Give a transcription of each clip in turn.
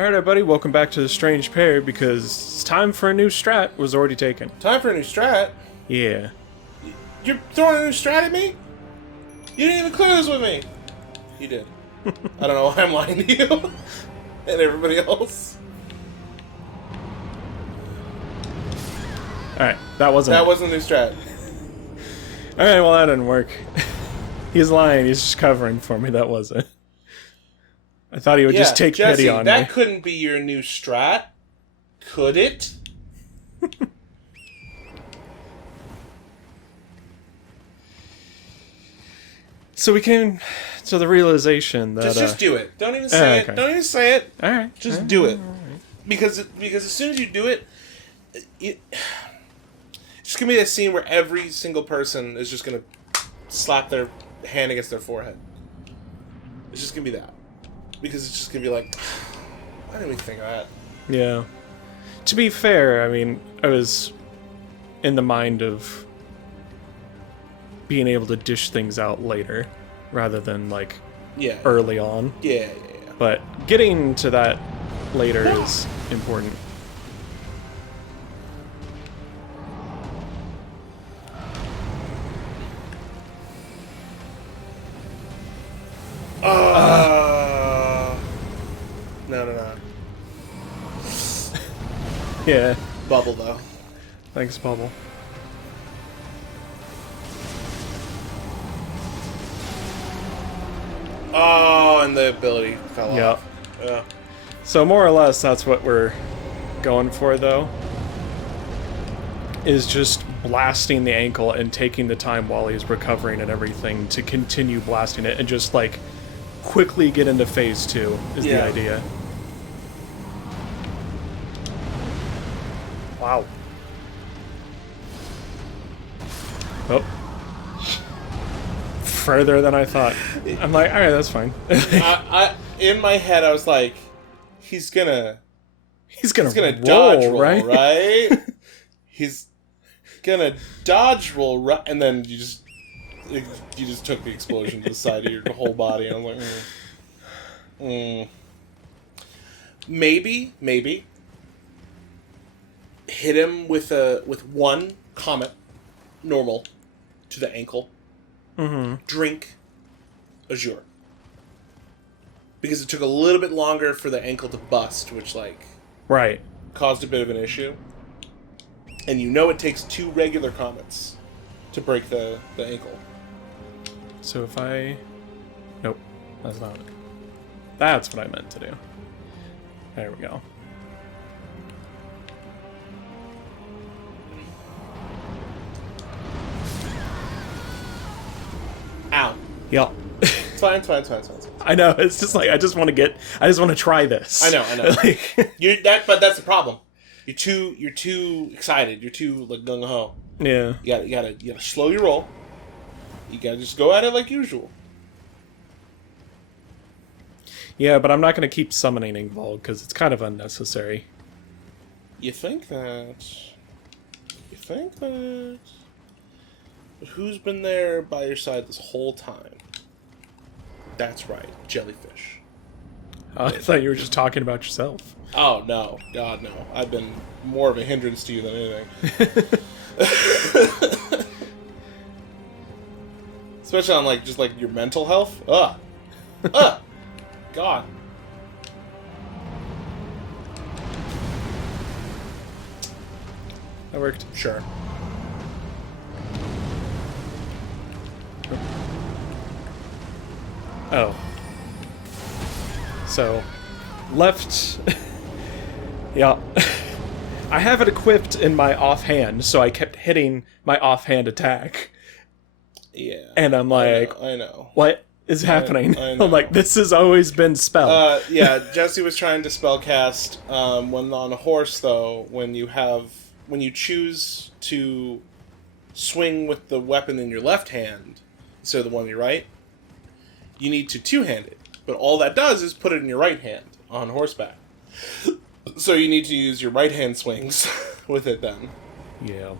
Alright everybody, welcome back to the Strange Pear because it's time for a new strat was already taken. Time for a new strat? Yeah. You're throwing a new strat at me? You didn't even clear this with me! You did. I don't know why I'm lying to you. And everybody else. Alright, that wasn't a new strat. Alright, well that didn't work. He's lying, he's just covering for me, that wasn't. I thought he would just take Jessee, pity on me. that couldn't be your new strat. Could it? So we came to the realization that... Just do it. Don't even say it. Don't even say it. Alright. Just do it. Because as soon as you do it, it's just going to be a scene where every single person is just going to slap their hand against their forehead. It's just going to be that. Because it's just going to be like, why didn't we think of that? Yeah. To be fair, I mean, I was in the mind of being able to dish things out later, rather than, like, early on. Yeah. But getting to that later is important. No. Yeah. Bubble, though. Thanks, Bubble. Oh, and the ability fell off. Yeah. So more or less, that's what we're going for, though. Is just blasting the ankle and taking the time while he's recovering and everything to continue blasting it and just, like, quickly get into phase 2 is the idea. Wow. Oh. Further than I thought. I'm like, alright, that's fine. In my head, I was like, he's gonna roll, dodge roll, right? He's gonna dodge roll, right? And then you just took the explosion to the side of your whole body, and I'm like, maybe hit him with one comet, normal, to the ankle. Mm-hmm. Drink Azure. Because it took a little bit longer for the ankle to bust, which, like... Right. Caused a bit of an issue. And you know it takes 2 regular comets to break the ankle. So if I... Nope. That's not it. That's what I meant to do. There we go. Ow. Yup. It's fine. I know, it's just like, I just want to try this. I know. Like, but that's the problem. You're too excited. You're too, like, gung-ho. Yeah. You gotta slow your roll. You gotta just go at it like usual. Yeah, but I'm not going to keep summoning Ingvald, because it's kind of unnecessary. You think that. But who's been there by your side this whole time? That's right, jellyfish. I thought you were just talking about yourself. Oh, no. God, no. I've been more of a hindrance to you than anything. Especially on, like, just, like, your mental health. God. That worked. Sure. Oh. So, left... Yeah. I have it equipped in my offhand, so I kept hitting my offhand attack. Yeah. And I'm like... I know. What is happening? I know. I'm like, this has always been spell. Yeah, Jessee was trying to spellcast. When on a horse, though, when you choose to swing with the weapon in your left hand instead of the one in your right, you need to two-hand it. But all that does is put it in your right hand on horseback. So you need to use your right hand swings with it then. Yeah.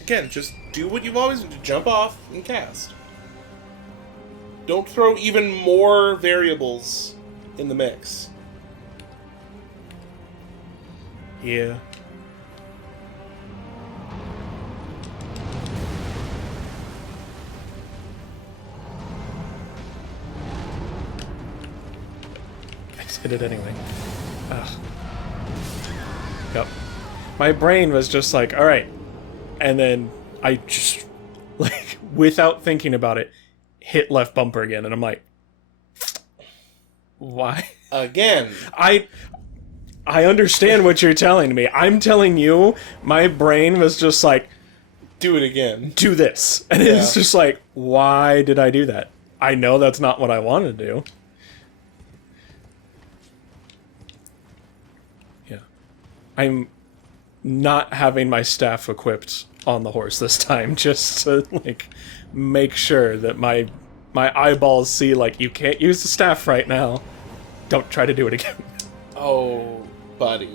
Again, just do what you've always done. Jump off and cast. Don't throw even more variables in the mix. Yeah. I just hit it anyway. Ugh. Yep. My brain was just like, alright. And then I just, like, without thinking about it, hit left bumper again. And I'm like, why? Again. I understand what you're telling me. I'm telling you, my brain was just like, do it again. Do this. And it's just like, why did I do that? I know that's not what I want to do. Yeah. I'm not having my staff equipped on the horse this time, just to, like, make sure that my eyeballs see, like, you can't use the staff right now. Don't try to do it again. Oh, buddy.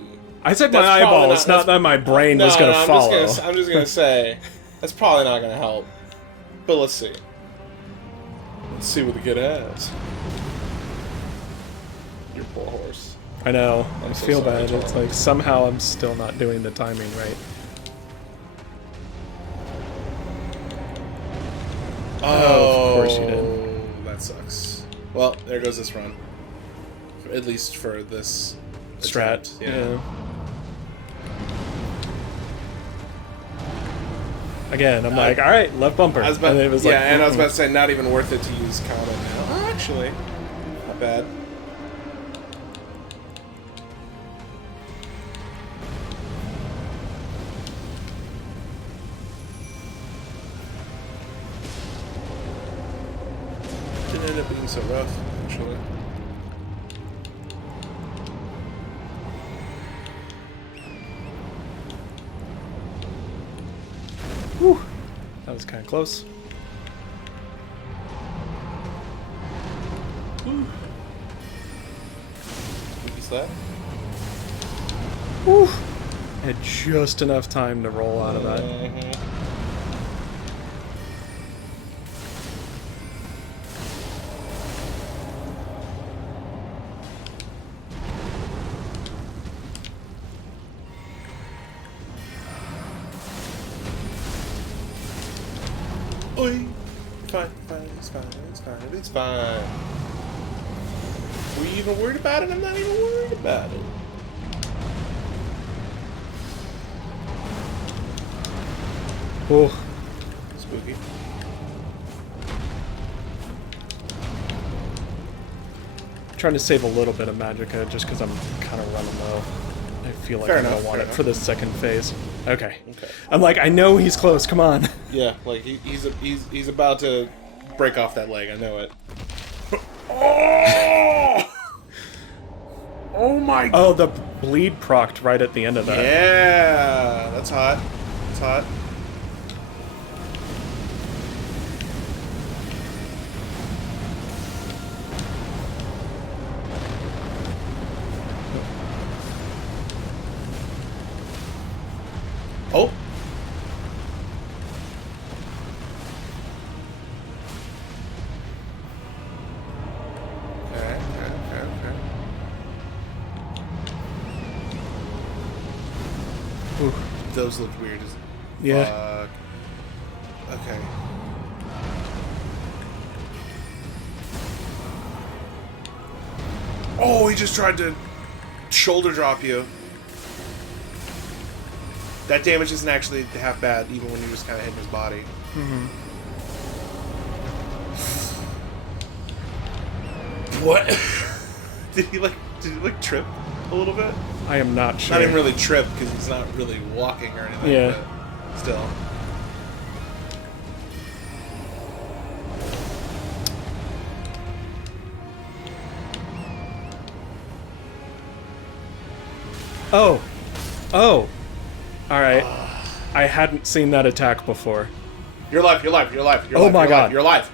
I said my eyeballs, not that my brain was going to follow. I'm just going to say, that's probably not going to help. But let's see. Let's see what the kid has. Your poor horse. I know. I'm I so feel sorry, bad. Charlie. It's like, somehow I'm still not doing the timing right. Oh, of course you did. That sucks. Well, there goes this run. At least for this Strat. attempt. Yeah. Again, I'm like, alright, left bumper. I was about, and it was and I was about to say, not even worth it to use common now. Oh, actually, not bad. Didn't end up being so rough, actually. Whew. That was kind of close. Sneaky slap. Whew. Had just enough time to roll out of that. Oi! It's fine. Were you even worried about it? I'm not even worried about it. Oh. Spooky. Trying to save a little bit of magicka just because I'm kind of running low. I feel like I'm going to want it for the second phase. Okay. I'm like, I know he's close. Come on. Yeah, like he's about to break off that leg. I know it. Oh! Oh my! Oh, the bleed procced right at the end of that. Yeah, that's hot. That's hot. Oh. Okay. Ooh. Those looked weird as yeah. fuck. Okay. Oh, he just tried to shoulder drop you. That damage isn't actually half bad, even when you just kind of hit his body. Mm-hmm. What? Did he trip a little bit? I am not sure. Not even really trip because he's not really walking or anything. Yeah. But still. Oh. Alright. I hadn't seen that attack before. You're alive. Oh my god. You're alive.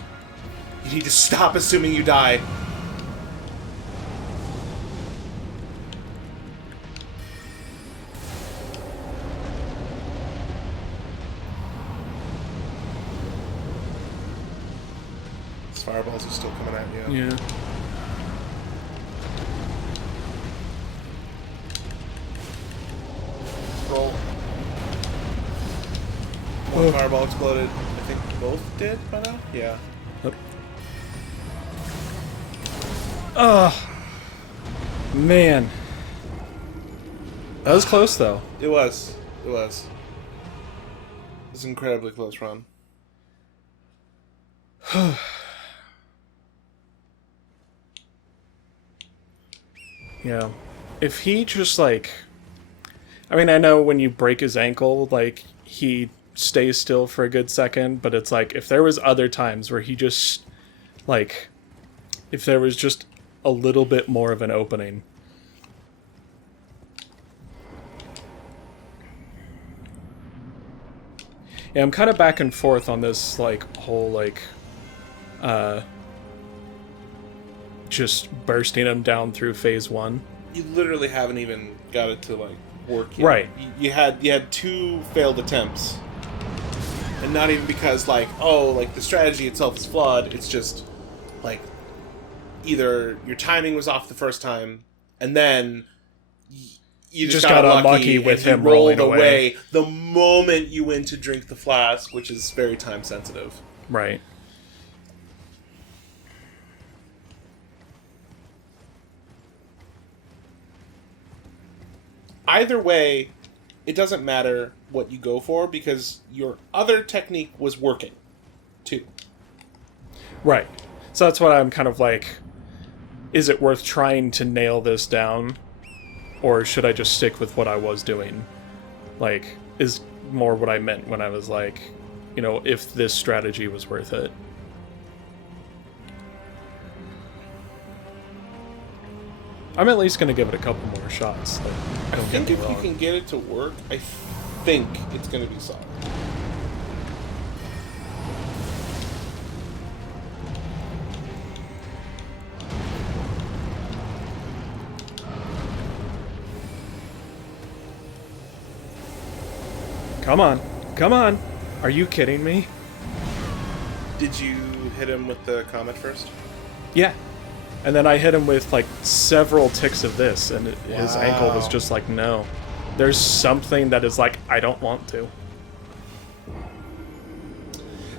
You need to stop assuming you die. It's fireballs are still coming at you. Yeah. Roll. One fireball exploded. I think both did by now? Yeah. Yep. Oh. Man. That was close, though. It was. It was. It was an incredibly close run. Yeah. If he just, like... I mean, I know when you break his ankle, like, he stays still for a good second, but it's like, if there was other times where he just, like... If there was just a little bit more of an opening... Yeah, I'm kind of back and forth on this, like, whole, like, just bursting him down through phase 1. You literally haven't even got it to, like, work yet. Right. You had 2 failed attempts. And not even because, like, oh, like, the strategy itself is flawed. It's just, like, either your timing was off the first time, and then... You just got unlucky with him rolling away the moment you went to drink the flask, which is very time sensitive. Right. Either way, it doesn't matter what you go for because your other technique was working, too. Right. So that's what I'm kind of like, is it worth trying to nail this down? Or should I just stick with what I was doing? Like, is more what I meant when I was like, you know, if this strategy was worth it. I'm at least going to give it a couple more shots. Like, I think if you can get it to work, I think it's going to be solid. Come on. Come on. Are you kidding me? Did you hit him with the comet first? Yeah. And then I hit him with, like, several ticks of this, and his ankle was just like, no. There's something that is like, I don't want to.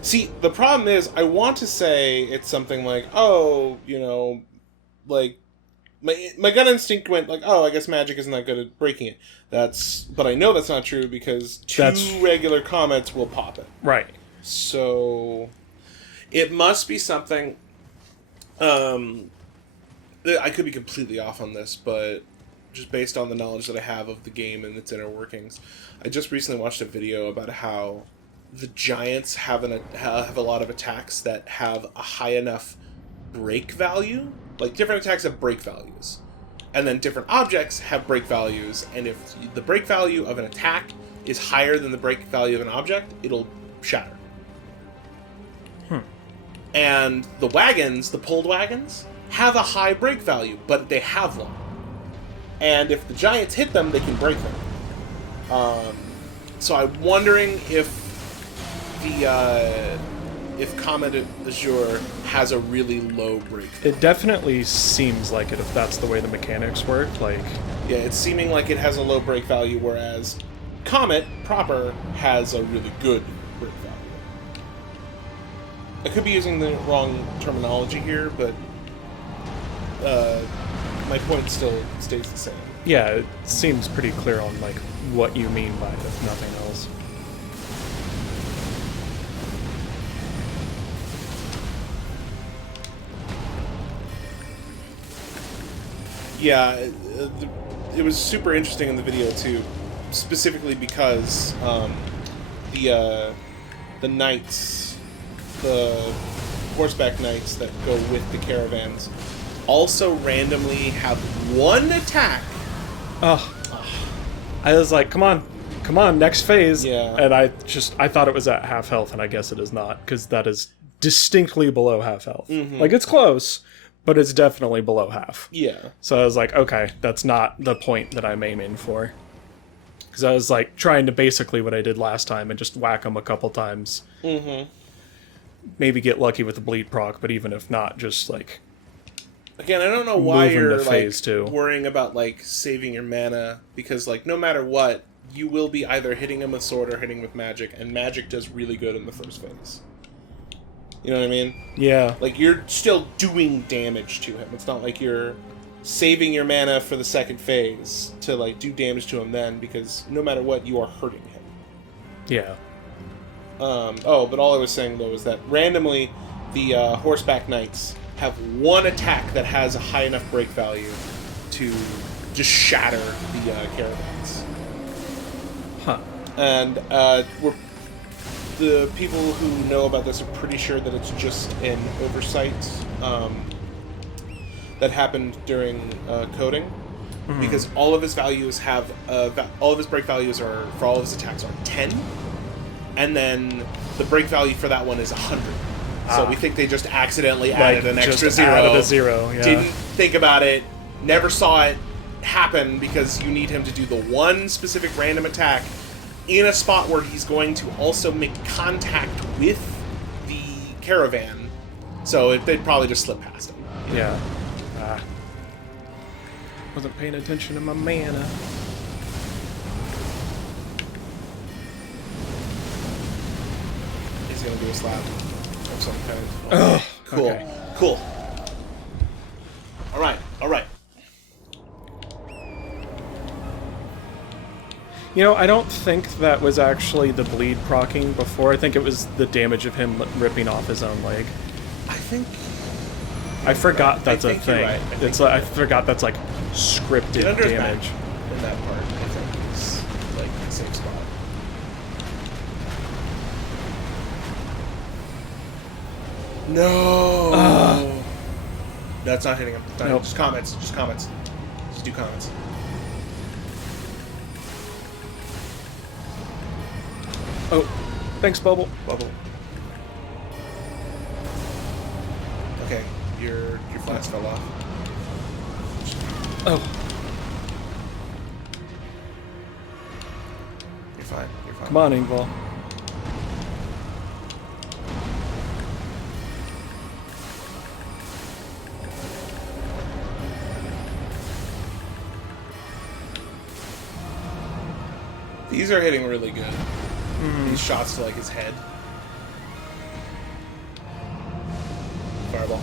See, the problem is, I want to say it's something like, oh, you know, like, my gut instinct went like, oh, I guess magic isn't that good at breaking it. But I know that's not true because two regular comets will pop it. Right. So, it must be something, I could be completely off on this, but just based on the knowledge that I have of the game and its inner workings, I just recently watched a video about how the giants have a lot of attacks that have a high enough break value. Like, different attacks have break values. And then different objects have break values, and if the break value of an attack is higher than the break value of an object, it'll shatter. And the wagons, the pulled wagons, have a high break value, but they have one. And if the giants hit them, they can break them. So I'm wondering if if Comet Azure has a really low break. It definitely seems like it if that's the way the mechanics work. Like, yeah, it's seeming like it has a low break value, whereas Comet proper has a really good break value. I could be using the wrong terminology here, but my point still stays the same. Yeah, it seems pretty clear on like what you mean by it, if nothing else. Yeah, it was super interesting in the video too, specifically because the knights, the horseback knights that go with the caravans, also randomly have one attack. Oh, I was like, come on, next phase. Yeah. And I thought it was at half health, and I guess it is not, because that is distinctly below half health. Mm-hmm. Like, it's close, but it's definitely below half. Yeah. So I was like, okay, that's not the point that I'm aiming for. Because I was like trying to basically what I did last time and just whack them a couple times. Mm-hmm. maybe get lucky with the bleed proc, but even if not, just like again, I don't know why move him you're to like phase 2. worrying about like saving your mana, because like no matter what, you will be either hitting him with sword or hitting him with magic, and magic does really good in the first phase. You know what I mean? Yeah. Like, you're still doing damage to him. It's not like you're saving your mana for the second phase to, like, do damage to him then, because no matter what, you are hurting him. Yeah. But all I was saying, though, is that randomly, the horseback knights have one attack that has a high enough break value to just shatter the caravans. Huh. And the people who know about this are pretty sure that it's just an oversight that happened during coding, because all of his values have all of his break values are for all of his attacks are 10, and then the break value for that one is 100. So we think they just accidentally added an extra zero. Added a zero. Yeah. Didn't think about it. Never saw it happen, because you need him to do the one specific random attack in a spot where he's going to also make contact with the caravan. So they'd probably just slip past him. Yeah. Wasn't paying attention to my mana. He's going to do a slap of some kind. Oh, cool. Okay. Cool. Alright. You know, I don't think that was actually the bleed proccing before. I think it was the damage of him ripping off his own leg. I forgot that's a thing. Right. I forgot that's like scripted damage. In that part, I think is like the same spot. No. That's not hitting him. Nope. Just comments. Just do comments. Oh, thanks, Bubble. Okay, your flats fell off. Oh. You're fine. Come on, Ingval. These are hitting really good. These shots to like his head. Fireball.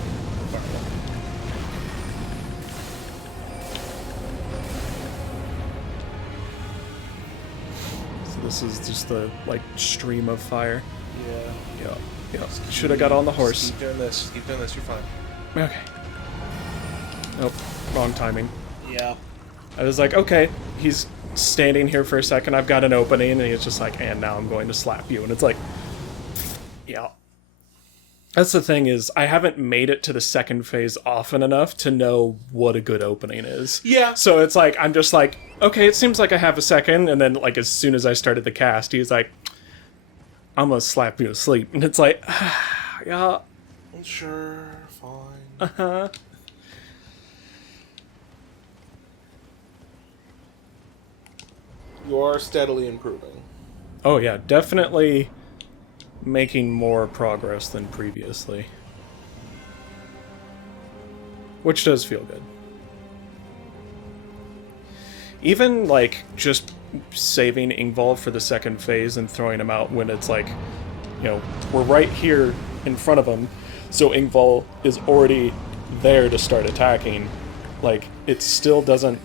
So this is just the like stream of fire. Yeah. Should have got on the horse. Just keep doing this. You're fine. Okay. Nope. Wrong timing. Yeah. I was like, okay, he's standing here for a second, I've got an opening, and he's just like, and now I'm going to slap you. And it's like, yeah. That's the thing, is I haven't made it to the second phase often enough to know what a good opening is. Yeah. So it's like, I'm just like, okay, it seems like I have a second, and then like as soon as I started the cast, he's like, I'm gonna slap you to sleep. And it's like, yeah. Sure, fine. Uh-huh. You are steadily improving. Oh yeah, definitely making more progress than previously. Which does feel good. Even, like, just saving Ingval for the second phase and throwing him out when it's like, you know, we're right here in front of him, so Ingval is already there to start attacking. Like, it still doesn't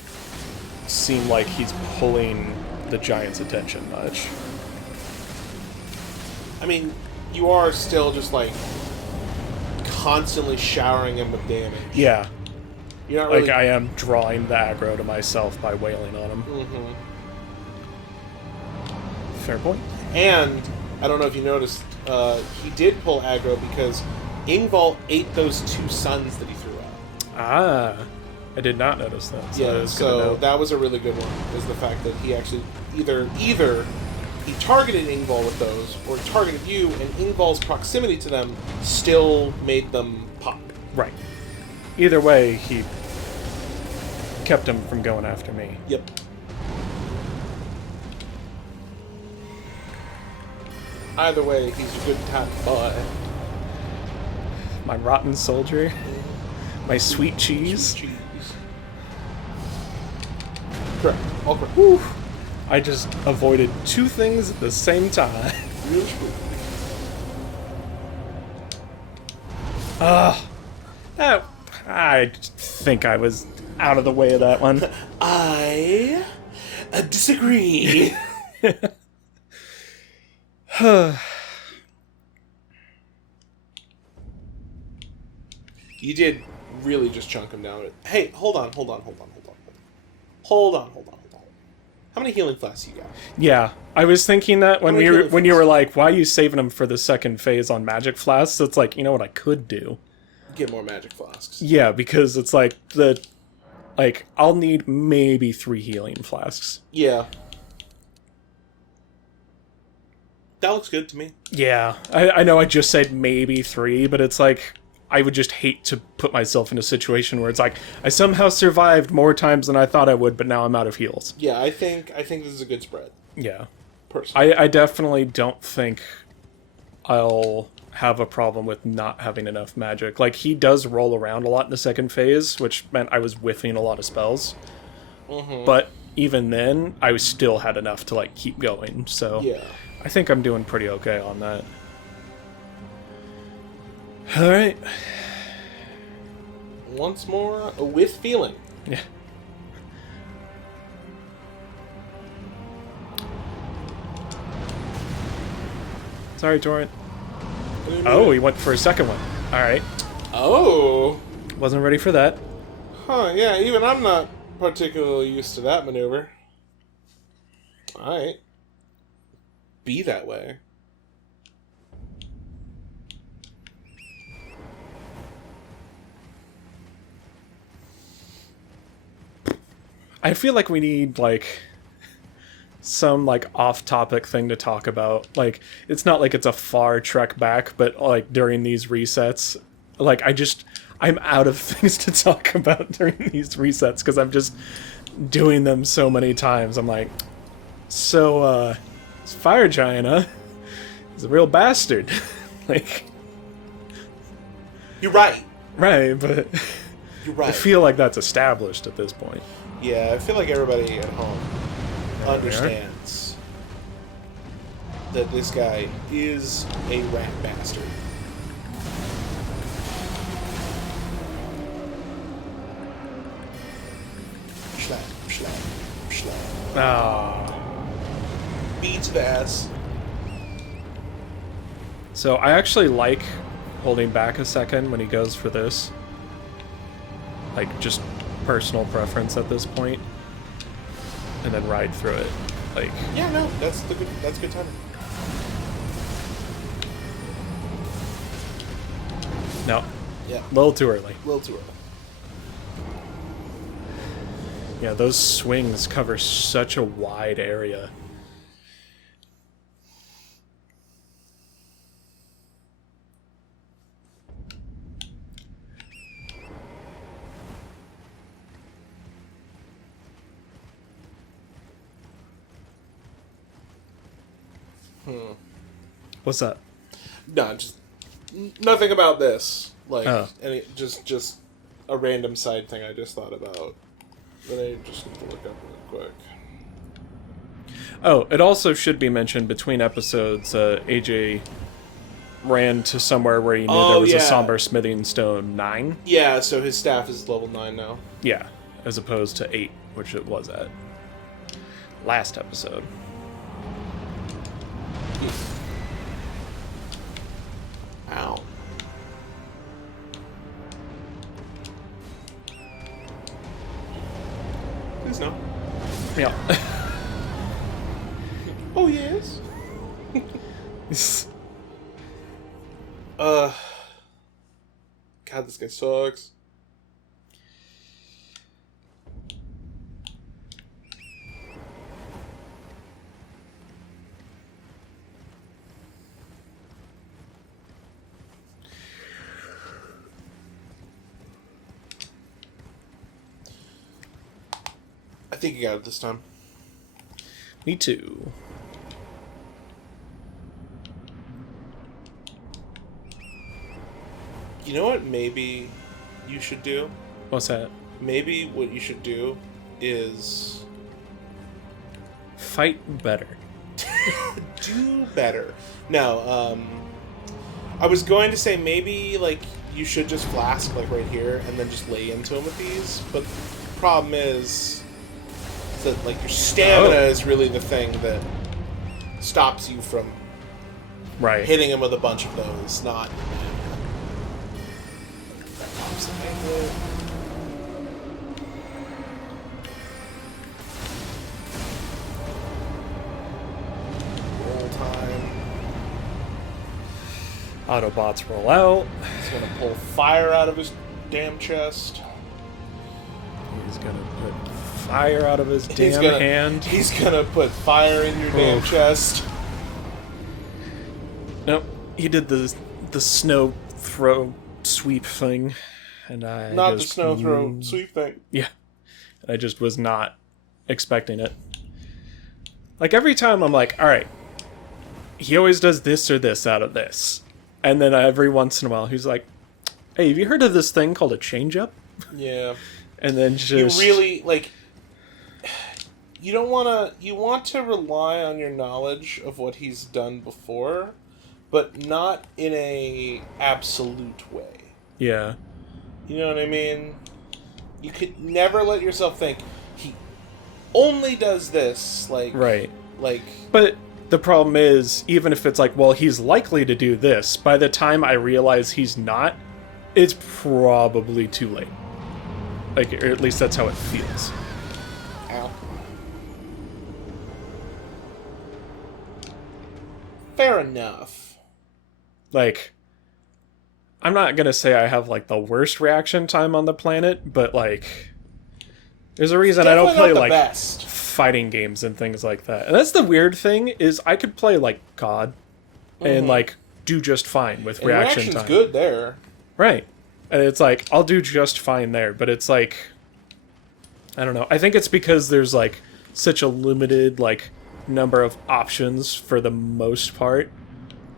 seem like he's pulling the giant's attention much. I mean, you are still just like constantly showering him with damage. Yeah. You're not really... Like, I am drawing the aggro to myself by wailing on him. Mm-hmm. Fair point. And, I don't know if you noticed, he did pull aggro because Ingval ate those 2 suns that he threw out. Ah. I did not notice that. So that was a really good one, is the fact that he actually either he targeted Ingval with those, or targeted you, and Ingval's proximity to them still made them pop. Right. Either way, he kept him from going after me. Yep. Either way, he's a good top boy. My rotten soldier. My sweet cheese. Sweet cheese. Correct. All correct. Whew. I just avoided two things at the same time. Really smooth. I think I was out of the way of that one. I disagree. You did really just chunk him down. Hey, hold on. How many healing flasks you got? Yeah, I was thinking that when many when you healing were like, "Why are you saving them for the second phase on magic flasks?" It's like, you know what I could do? Get more magic flasks. Yeah, because it's like I'll need maybe 3 healing flasks. Yeah. That looks good to me. Yeah, I know I just said maybe 3, but it's like I would just hate to put myself in a situation where it's like I somehow survived more times than I thought I would, but now I'm out of heals. Yeah, I think this is a good spread. Yeah. Personally. I definitely don't think I'll have a problem with not having enough magic. Like, he does roll around a lot in the second phase, which meant I was whiffing a lot of spells. Mm-hmm. But even then, I still had enough to, like, keep going, so Yeah. I think I'm doing pretty okay on that. Alright. Once more, with feeling. Yeah. Sorry, Torrent. Oh, he went for a second one. Alright. Oh. Wasn't ready for that. Huh, yeah, even I'm not particularly used to that maneuver. Alright. Be that way. I feel like we need, like, some, like, off-topic thing to talk about. Like, it's not like it's a far trek back, but, like, during these resets, like, I'm out of things to talk about during these resets, because I'm just doing them so many times. I'm like, so, this fire giant, huh? He's a real bastard. Like... You're right. Right, but... You're right. I feel like that's established at this point. Yeah, I feel like everybody at home understands that this guy is a rat bastard. Schlap. Ah. Beats of ass. So I actually like holding back a second when he goes for this. Like, just personal preference at this point. And then ride through it. Like... Yeah, no, that's good timing. No. Yeah. A little too early. A little too early. Yeah, those swings cover such a wide area. What's that? No, just nothing about this. Like, Oh. just a random side thing I just thought about that I just need to look up real quick. Oh, it also should be mentioned between episodes, AJ ran to somewhere where he knew there was a somber smithing stone 9. Yeah, so his staff is level 9 now. Yeah, as opposed to 8, which it was at last episode. Ow. Please no. Yeah. Oh, yes. God, this guy sucks. I think you got it this time. Me too. You know what maybe you should do? What's that? Maybe what you should do is... fight better. do better. No, I was going to say maybe, like, you should just flask, like, right here, and then just lay into him with these, but the problem is that, like, your stamina is really the thing that stops you from hitting him with a bunch of those, not... That pops the anklet. Roll time. Autobots roll out. He's gonna pull fire out of his damn chest. He's gonna put fire out of his damn hand. He's gonna put fire in your damn chest. Nope. He did the snow throw sweep thing, and I not the snow throw sweep thing. Yeah, I just was not expecting it. Like every time I'm like, all right, he always does this or this out of this, and then every once in a while he's like, hey, have you heard of this thing called a change-up? Yeah. And then just... You really, like... You don't want to... You want to rely on your knowledge of what he's done before, but not in a absolute way. Yeah. You know what I mean? You could never let yourself think, he only does this, like... Right. Like... But the problem is, even if it's like, well, he's likely to do this, by the time I realize he's not, it's probably too late. Like, or at least that's how it feels. Ow. Fair enough. Like, I'm not gonna say I have, like, the worst reaction time on the planet, but, like, there's a reason I don't play, like, best. fighting games and things like that. And that's the weird thing, is I could play, like, COD and, like, do just fine with reaction time. Reaction's good there. Right. And it's like, I'll do just fine there, but it's like, I don't know. I think it's because there's, like, such a limited, like, number of options for the most part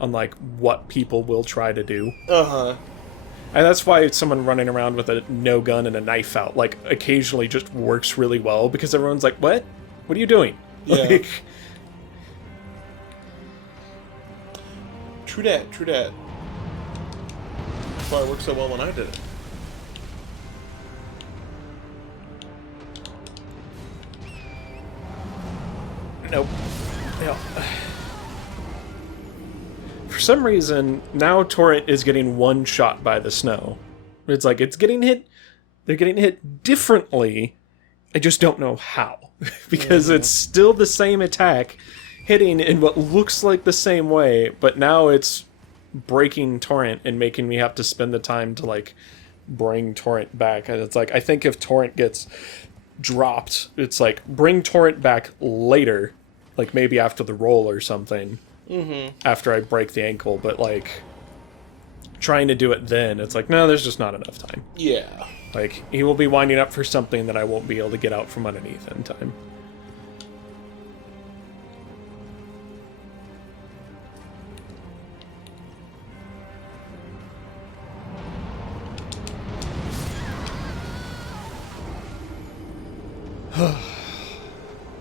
on, like, what people will try to do. Uh-huh. And that's why someone running around with a no gun and a knife out, like, occasionally just works really well, because everyone's like, what? What are you doing? Yeah. Like, True dat, true dat. That's why it worked so well when I did it. Nope. Yeah. For some reason, now Torrent is getting one shot by the snow. It's like, it's getting hit... They're getting hit differently. I just don't know how. Because it's still the same attack, hitting in what looks like the same way, but now it's breaking Torrent and making me have to spend the time to, like, bring Torrent back. And it's like, I think if Torrent gets dropped, it's like, bring Torrent back later, like maybe after the roll or something, after I break the ankle, but, like, trying to do it then, it's like, no, there's just not enough time. Yeah. Like, he will be winding up for something that I won't be able to get out from underneath in time.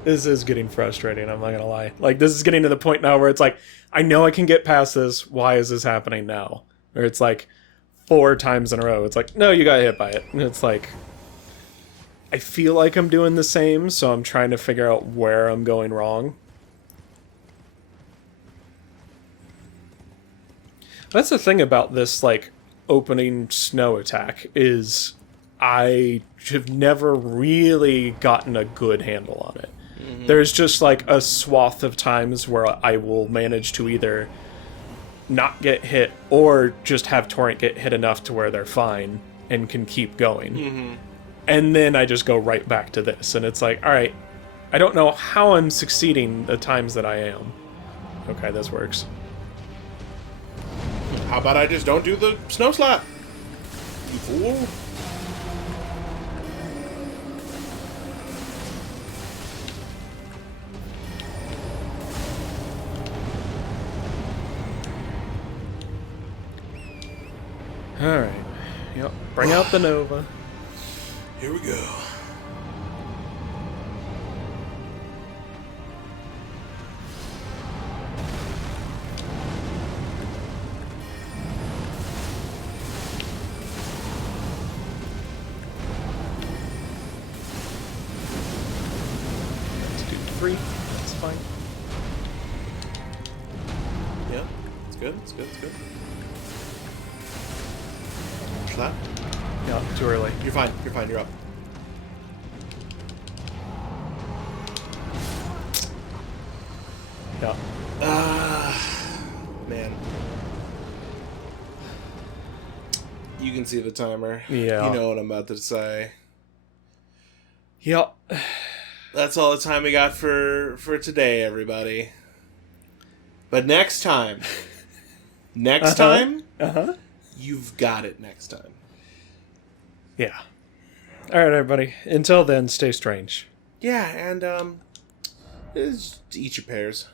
This is getting frustrating, I'm not gonna lie. Like, this is getting to the point now where it's like, I know I can get past this, why is this happening now? Or it's like, 4 times in a row, it's like, no, you got hit by it. And it's like, I feel like I'm doing the same, so I'm trying to figure out where I'm going wrong. That's the thing about this, like, opening snow attack, is I have never really gotten a good handle on it. There's just, like, a swath of times where I will manage to either not get hit or just have Torrent get hit enough to where they're fine and can keep going. And then I just go right back to this, and it's like, alright, I don't know how I'm succeeding the times that I am. Okay, this works. How about I just don't do the snow slap? You fool. Alright. Yep. Bring out the Nova. Here we go. Let's do 3. That's fine. Yeah, it's good. It's good. It's good. Slap. Yeah, too early. You're fine. You're fine. You're up. Yeah. Man. You can see the timer. Yeah. You know what I'm about to say. Yep. That's all the time we got for today, everybody. But next time, you've got it next time. Yeah. Alright, everybody. Until then, stay strange. Yeah, and just eat your pears.